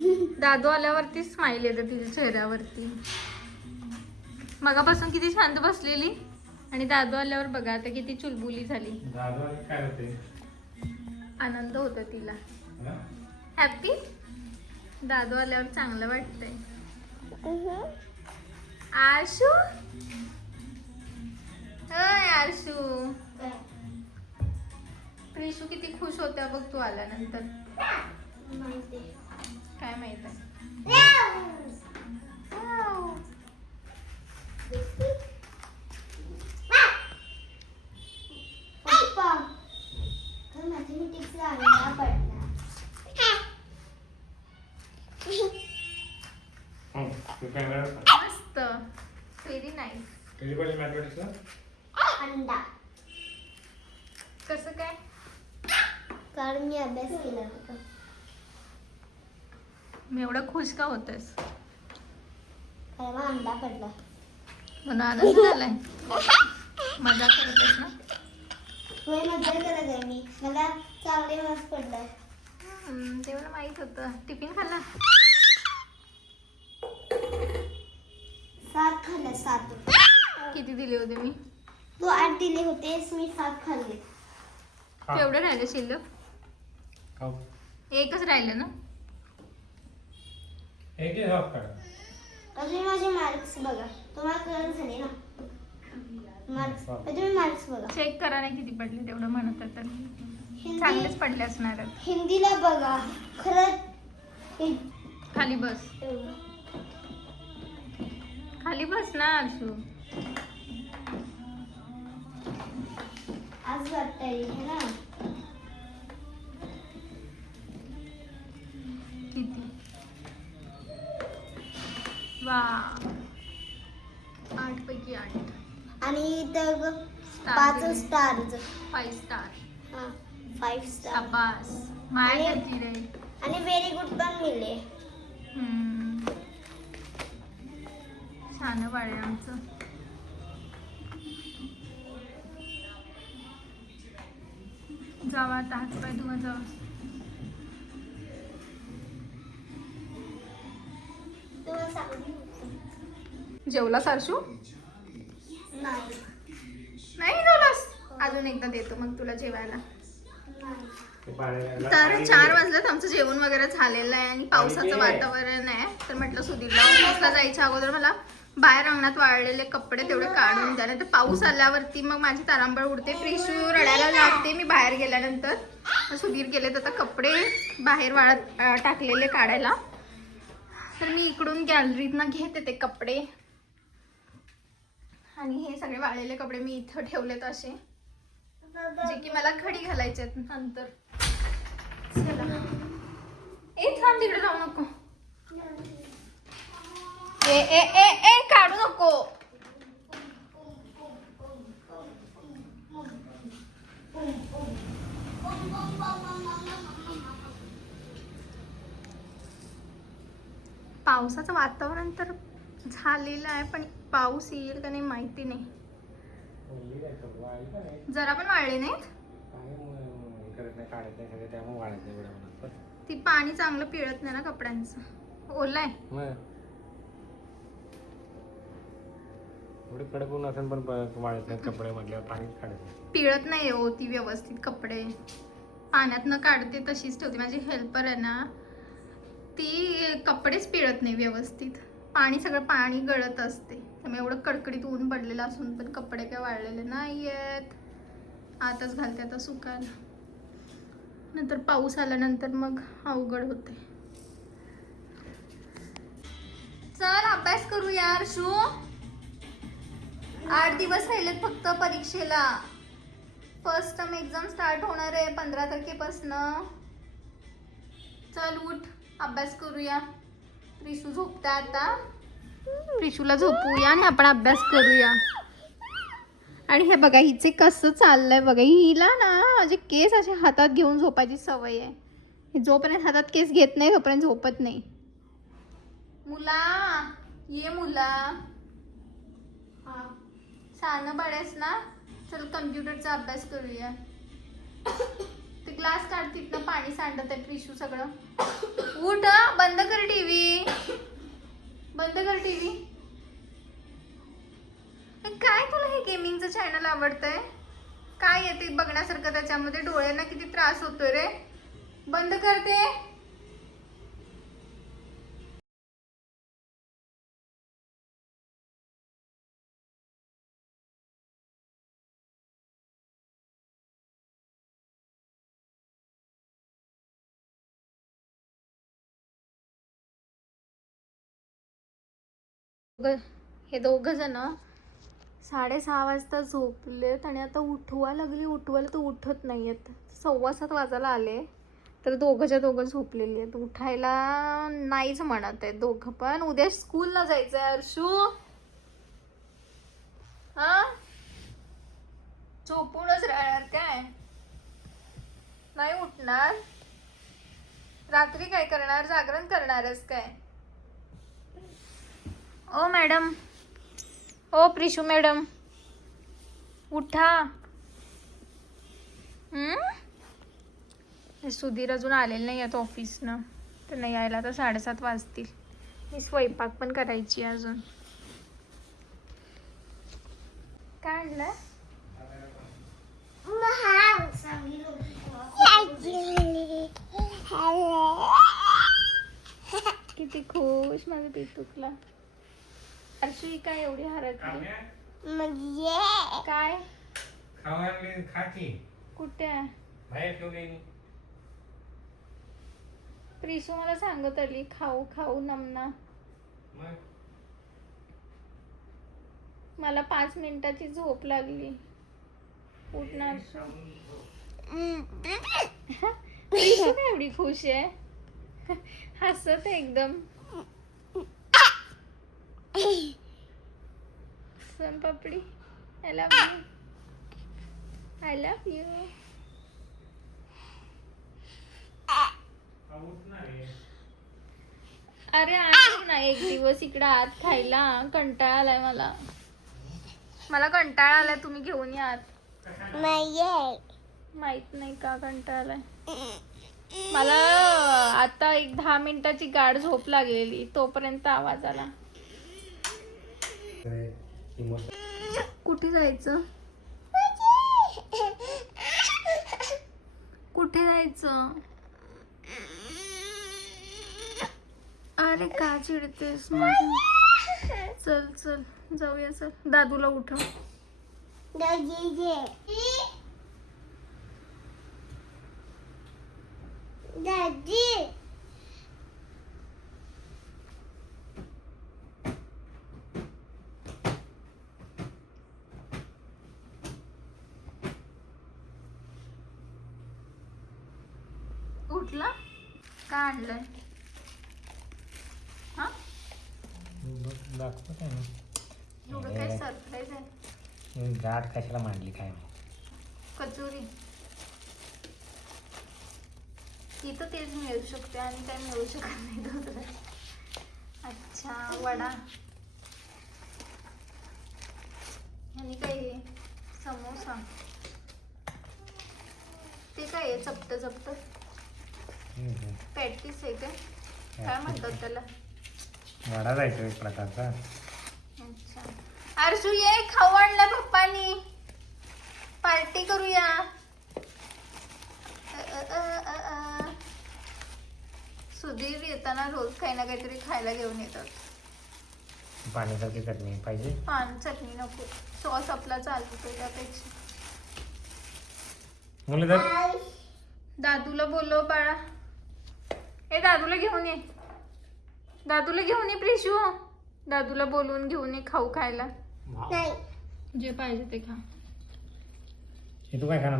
दादू आल्यावरती स्माईल येते तिच्या चेहऱ्यावरती. मगापासून किती शांत बसलेली? आणि दादू आल्यावर बघा आता किती चुलबुली झाली. दादा काय होते? आनंद होतो तिला? हॅपी दादू आल्यावर चांगलं वाटतंय. आशू? होय आशू. प्रिशू किती खुश होत्या बघ तू आल्यानंतर. काय माहीत आहे? हो, मस्त. व्हेरी नाईस कधी पडली मॅथमॅटिक्सला अंडा कसं काय? कारण मी अभ्यास केला होता. मी एवढं खुश का होतेस? मला अंडा पडला. म्हणून आनंद झालाय. मजा करतेस ना? होय मजा करत आहे मी. मला चांगले मार्क्स पडलाय हम्म, ते मला माहीत होतं. टिफिन खाल्ला? सात खाल्ले सात किती दिले होते मी? तू आठ दिले होतेस मी सात खाल्ले. खा. केवढं राहिलं शिल्लक? खाऊ. एकच राहिलं ना? एक एक हाफ काढ. अजून माझे मार्क्स बघा. तुम्हाला कळत झाले ना? मार्क्स तुम्ही मार्क्स बघा. चेक करा नाही किती पडले तेवढं म्हणत आहे तर हिंदी चांगलेच पडले असणार आहेत. हिंदीला बघा. खरंच हे खाली बस. खाली बस ना अर्शू. आज वाटतंय है ना? वा. आठ पैकी आठ. आणि ग- Star पाच दिले. फाईव्ह स्टार हा फाईव्ह स्टार शाबास. माय आणि- रे. आणि व्हेरी गुड पण मिळले हम्म. छान आहे आमचं. जावा आता हातपाय धुवा जावा जेवला सारशू? नाही नाही जेवलास? अजून एकदा देतो मग तुला जेवायला. तर चार गेलं. वाजल्यात आमचं जेवण वगैरे झालेलं आहे आणि पावसाचं वातावरण आहे. तर म्हटलं सुधीरला ऑफिसला जायच्या अगोदर मला बाहेर अंगणात वाळलेले कपडे तेवढे काढून द्या. नाही तर पाऊस आल्यावरती मग माझी तारांबळ उडते प्रिशू रडायला लागते मी बाहेर गेल्यानंतर. मग सुधीर गेलेत आता कपडे बाहेर वाळत टाकलेले काढायला. तर मी इकडून गॅलरीतनं घेते ते कपडे. आणि हे सगळे वाळलेले कपडे मी इथं ठेवलेत असे. जे की मला खडी घालायचे आहेत नंतर. ए थांब तिकडे जाऊ नको. ए ए ए ए काढू नको. पावसाचं वातावरण तर झालेलं आहे पण पाऊस येईल का नाही माहिती नाही? जरा पण वाळले नाहीत? ती पाणी चांगलं पिळत नाही ना कपड्यांचं. ओलं आहे एवढे कडक ऊन असेल पण वाळत नाहीत कपडे म्हटल्यावर पाणी काढत पिळत नाही हो ती व्यवस्थित कपडे. पाण्यात न काढते तशीच ठेवते. माझी हेल्पर आहे ना ती कपडेच पिळत नाही व्यवस्थित. पाणी सगळं पाणी गळत असते. त्यामुळे एवढं कडकडीत ऊन पडलेलं असून पण कपडे काय वाळलेले नाही आहेत आताच घालते आता सुकायला नंतर पाऊस आल्यानंतर मग अवघड होते. चल अभ्यास करू यार शू. आठ दिवस राहिलेत फक्त परीक्षेला. फर्स्ट टर्म एक्झाम स्टार्ट होणार आहे पंधरा तारखेपासनं. चल उठ. अभ्यास करूया. प्रिशू झोपता आता. प्रिशूला झोपूया आणि आपण अभ्यास करूया. आणि हे बघा हिचे कसं चाललंय बघा. हिला ना माझे केस असे हातात घेऊन झोपायची सवय आहे. जोपर्यंत हातात केस घेत नाही तोपर्यंत झोपत नाही. मुला ये मुला. हा. शहाणं पाड्यास ना चल कम्प्युटरचा अभ्यास करूया. ते ग्लास काढतीत ना पाणी सांडत आहे पिशू सगळं. उठ बंद कर टीव्ही बंद कर टीव्ही काय तुला हे गेमिंगचं चॅनल आवडतंय? काय येते बघण्यासारखं त्याच्यामध्ये? डोळ्यांना किती त्रास होतोय रे. बंद करते ग- हे दोघं जण साडेसहा वाजता झोपलेत आणि आता उठवा लागली. उठवायला तर उठत नाही आहेत सव्वा सात वाजायला आले. तर दोघंच्या दोघं झोपलेली आहेत. उठायला नाहीच म्हणत आहेत दोघं पण. उद्या स्कूलला जायचं आहे अर्शू हा? झोपूनच राहणार काय? नाही उठणार? रात्री काय करणार? जागरण करणारच काय? ओ मॅडम. ओ प्रिशू मॅडम. उठा. हम्म? सुधीर अजून आलेलं नाही आहेत ऑफिसनं. तर नाही यायला तर साडेसात वाजतील. मी स्वयंपाक पण करायची अजून. काय आणलं किती खुश माझं पितुकला अर्शू काय एवढी हरकली म्हणजे? काय? खावायला खाची कुठे? आहे बाहेर ठेवलेली प्रिशू मला सांगत आली खाऊ खाऊ नमना मग? मला पाच मिनिटाची झोप लागली. उठणार. प्रिशू काय एवढी खुश आहे. हसत आहे एकदम. Soan papdi I love you I love you अरे आणू ना एक दिवस इकडे आत खायला. कंटाळा आलाय मला. मला कंटाळा आलाय तुम्ही घेऊन या आत. माहीत नाही का कंटाळा आलाय मला आता एक दहा मिनिटाची गाढ झोप लागलेली तोपर्यंत आवाज आला. कुठे जायचं? कुठे जायचं? अरे का चिडतेस? चल चल जाऊया चल. दादूला उठव. दादी. उठला का आणलंय? हा? दाखवत आहे एवढं काय सरप्राईज आहे? ना गाठ कशाला मांडली काय माहिती. कचोरी. इथं तेच मिळू शकते आणि काय मिळू शकत नाही दुसरं. अच्छा वडा. आणि काय आहे? समोसा. ते काय आहे? चपट चपट. पॅटीस आहे काय काय म्हणतात त्याला? वडा जायचं एक प्रकारचा. अच्छा. अर्जू ये खाऊ आणला पप्पानी. पार्टी करूया. अ, अ, अ, अ, अ. सुधीर येताना रोज काही ना काहीतरी खायला घेऊन येतात. पाण्यासारखी चटणी पाहिजे? पान चटणी नको. सॉस आपला चालतो त्यापेक्षा. मुलं तर? दादूला बोलव बाळा. ए दादूला घेऊन ये. दादूला घेऊन ये प्रिशू. दादूला बोलवून घेऊन ये खाऊ खायला. नाही. जे पाहिजे ते खा. हे तू काय खाणार